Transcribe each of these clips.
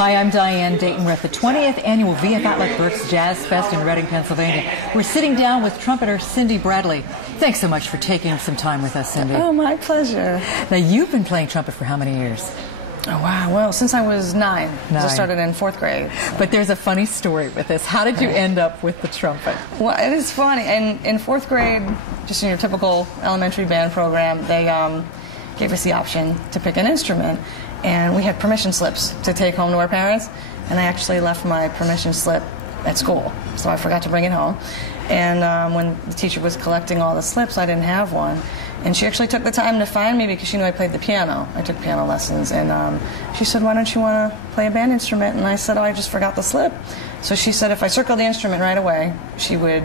Hi, I'm Diane Dayton. We're at the 20th Annual VF Outlet Berks Jazz Fest in Reading, Pennsylvania. We're sitting down with trumpeter Cindy Bradley. Thanks so much for taking some time with us, Cindy. Oh, my pleasure. Now, you've been playing trumpet for how many years? Oh, wow. Well, since I was 9. I started in 4th grade. But there's a funny story with this. How did you end up with the trumpet? Well, it is funny. In 4th grade, just in your typical elementary band program, they gave us the option to pick an instrument. And we had permission slips to take home to our parents. And I actually left my permission slip at school, so I forgot to bring it home. And when the teacher was collecting all the slips, I didn't have one. And she actually took the time to find me because she knew I played the piano. I took piano lessons. And she said, "Why don't you want to play a band instrument?" And I said, "Oh, I just forgot the slip." So she said if I circled the instrument right away, she would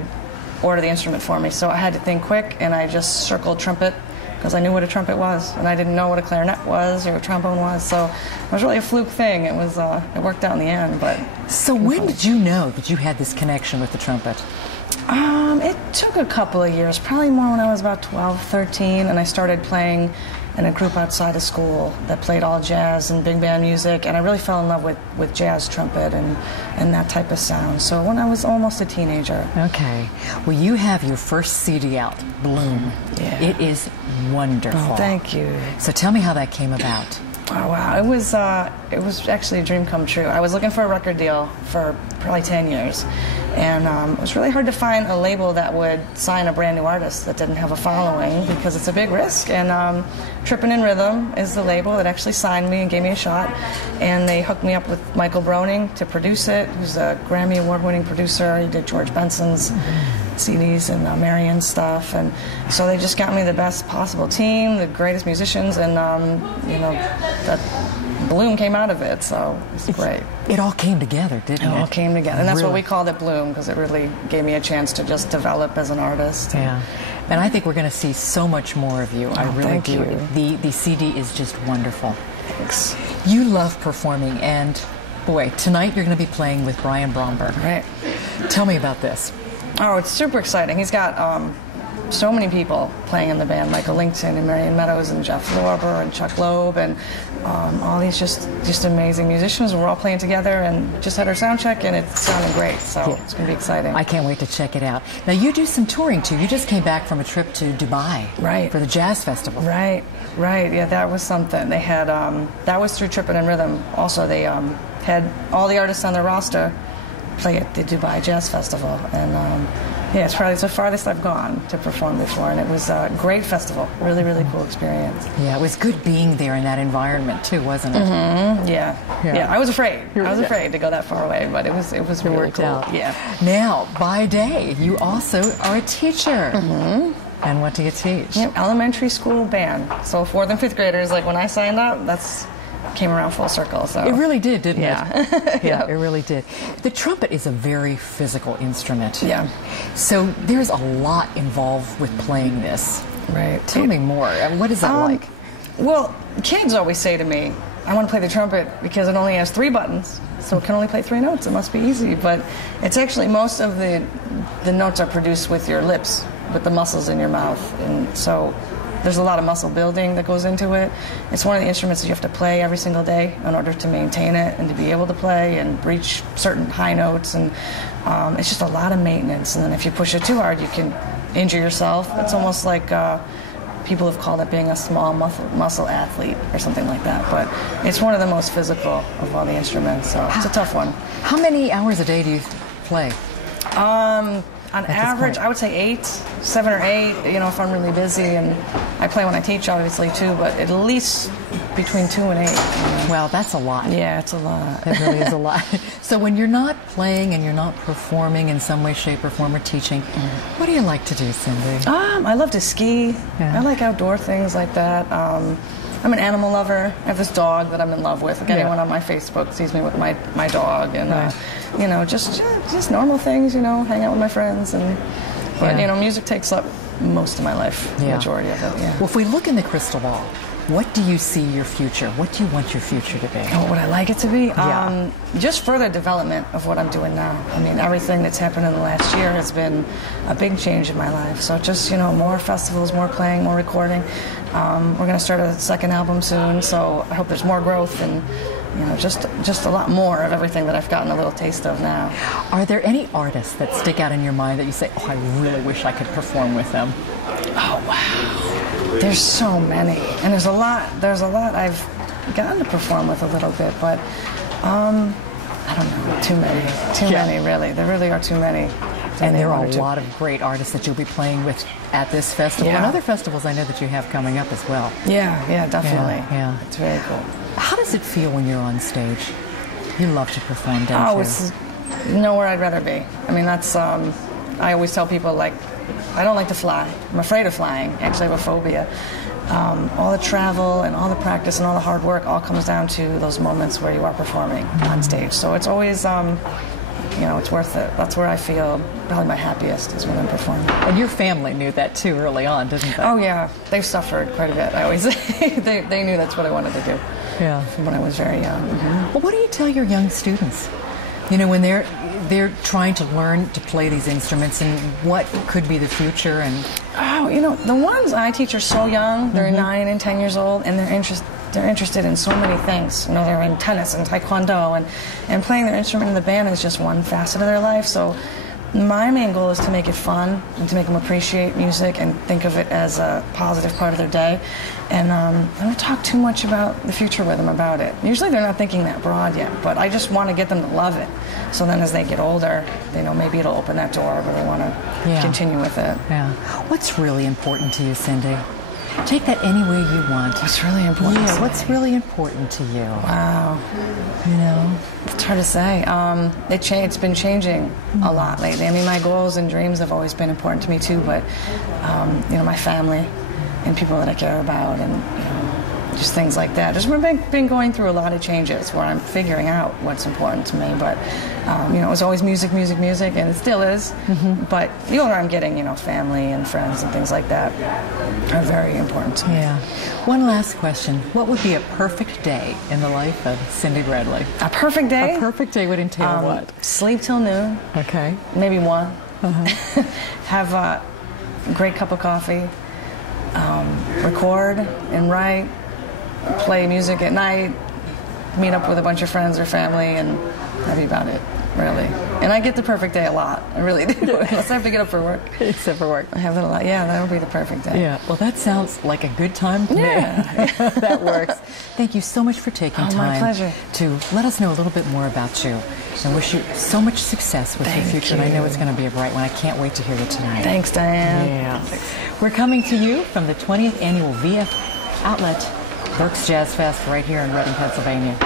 order the instrument for me. So I had to think quick, and I just circled trumpet because I knew what a trumpet was, and I didn't know what a clarinet was or a trombone was. So it was really a fluke thing. It was it worked out in the end. But so when did you know that you had this connection with the trumpet? It took a couple of years, probably more when I was about 12, 13, and I started playing in a group outside of school that played all jazz and big band music, and I really fell in love with jazz trumpet and that type of sound. So when I was almost a teenager. Okay. Well, you have your first CD out, Bloom. Yeah. It is wonderful. Oh, thank you. So tell me how that came about. Oh, wow. It was actually a dream come true. I was looking for a record deal for probably 10 years. And it was really hard to find a label that would sign a brand new artist that didn't have a following because it's a big risk. And Trippin' in Rhythm is the label that actually signed me and gave me a shot. And they hooked me up with Michael Broning to produce it, who's a Grammy Award-winning producer. He did George Benson's CDs and Marion stuff. And so they just got me the best possible team, the greatest musicians, and you know, that Bloom came out of it, so it's great. It all came together, didn't it? It all came together, and that's really what we called it Bloom, because it really gave me a chance to just develop as an artist. Yeah, and I think we're going to see so much more of you. I really thank do. you. The CD is just wonderful. Thanks. You love performing, and boy, tonight you're going to be playing with Brian Bromberg. Right. Tell me about this. Oh, it's super exciting. He's got so many people playing in the band, Michael Linton and Marion Meadows and Jeff Lorber and Chuck Loeb and all these just amazing musicians. We're all playing together and just had our sound check and it's sounding great, so it's going to be exciting. I can't wait to check it out. Now you do some touring too. You just came back from a trip to Dubai, right, for the Jazz Festival. Right. Yeah, that was something. They had that was through Trippin' in Rhythm. Also, they had all the artists on their roster play at the Dubai Jazz Festival, and yeah, it's probably the farthest I've gone to perform before, and it was a great festival. Really, really cool experience. Yeah, it was good being there in that environment too, wasn't it? Mm-hmm. Yeah. I was afraid. I was afraid to go that far away, but it was really cool. Out. Yeah. Now, by day, you also are a teacher. Mm-hmm. And what do you teach? Yep, elementary school band. So 4th and 5th graders, like when I signed up, came around full circle. So it really did, didn't it? Yeah, it really did. The trumpet is a very physical instrument. Yeah. So there's a lot involved with playing this. Right. Tell me more. What is that like? Well, kids always say to me, "I want to play the trumpet because it only has 3 buttons, so it can only play 3 notes. It must be easy." But it's actually most of the notes are produced with your lips, with the muscles in your mouth, and so there's a lot of muscle building that goes into it. It's one of the instruments that you have to play every single day in order to maintain it and to be able to play and reach certain high notes. And it's just a lot of maintenance. And then if you push it too hard, you can injure yourself. It's almost like people have called it being a small muscle athlete or something like that. But it's one of the most physical of all the instruments, so it's a tough one. How many hours a day do you play? On average, I would say 7 or 8, you know, if I'm really busy. And I play when I teach, obviously, too, but at least between 2 and 8. Well, that's a lot. Yeah, it's a lot. That really is a lot. So when you're not playing and you're not performing in some way, shape, or form, or teaching, what do you like to do, Cindy? I love to ski. Yeah. I like outdoor things like that. I'm an animal lover. I have this dog that I'm in love with. Like anyone on my Facebook sees me with my dog, and you know, just normal things. You know, hang out with my friends, but you know, music takes up most of my life, the majority of it. Yeah. Well, if we look in the crystal ball, what do you see your future? What do you want your future to be? Oh, what I like it to be? Just further development of what I'm doing now. I mean, everything that's happened in the last year has been a big change in my life. So just, you know, more festivals, more playing, more recording. We're going to start a second album soon, so I hope there's more growth and just a lot more of everything that I've gotten a little taste of now. Are there any artists that stick out in your mind that you say, oh, I really wish I could perform with them? Oh, wow. There's so many. And there's a lot I've gotten to perform with a little bit, but I don't know, too many, really. There really are too many. And there are a lot of great artists that you'll be playing with at this festival and other festivals I know that you have coming up as well. Yeah, definitely. Yeah. It's very cool. How does it feel when you're on stage? You love to perform, don't you? It's nowhere I'd rather be. I mean, that's, I always tell people, like, I don't like to fly. I'm afraid of flying. Actually, I have a phobia. All the travel and all the practice and all the hard work all comes down to those moments where you are performing on stage. So it's always, it's worth it. That's where I feel probably my happiest, is when I'm performing. And your family knew that too early on, didn't they? Oh yeah, they've suffered quite a bit. I always say they knew that's what I wanted to do. Yeah. When I was very young. Mm-hmm. Well, what do you tell your young students? When they're trying to learn to play these instruments, and what could be the future? And the ones I teach are so young. They're 9 and 10 years old, and they're interested in so many things. They're in tennis and taekwondo, and playing their instrument in the band is just one facet of their life. So my main goal is to make it fun and to make them appreciate music and think of it as a positive part of their day. And I don't talk too much about the future with them about it. Usually they're not thinking that broad yet, but I just want to get them to love it. So then as they get older, maybe it'll open that door, but they want to continue with it. Yeah. What's really important to you, Cindy? Take that any way you want. What's really important? Yeah, what's really important to you? Wow. It's hard to say. It's been changing a lot lately. I mean, my goals and dreams have always been important to me too, but my family and people that I care about, and just things like that. Just we've been going through a lot of changes where I'm figuring out what's important to me. But it was always music, and it still is. Mm-hmm. But the older I'm getting, family and friends and things like that are very important to me. Yeah. One last question: what would be a perfect day in the life of Cindy Bradley? A perfect day? A perfect day would entail what? Sleep till noon. Okay. Maybe 1. Uh-huh. Have a great cup of coffee. Record and write. Play music at night, meet up with a bunch of friends or family, and that'd be about it, really. And I get the perfect day a lot. I really do. Unless I have to get up for work. Except for work. I have that a lot. Yeah, that would be the perfect day. Yeah. Well, that sounds like a good time to me. That works. Thank you so much for taking time. My pleasure. To let us know a little bit more about you. And wish you so much success with your future. And I know it's going to be a bright one. I can't wait to hear it tonight. Thanks, Diane. Yeah. We're coming to you from the 20th Annual VF Outlet Berks Jazz Fest right here in Reading, Pennsylvania.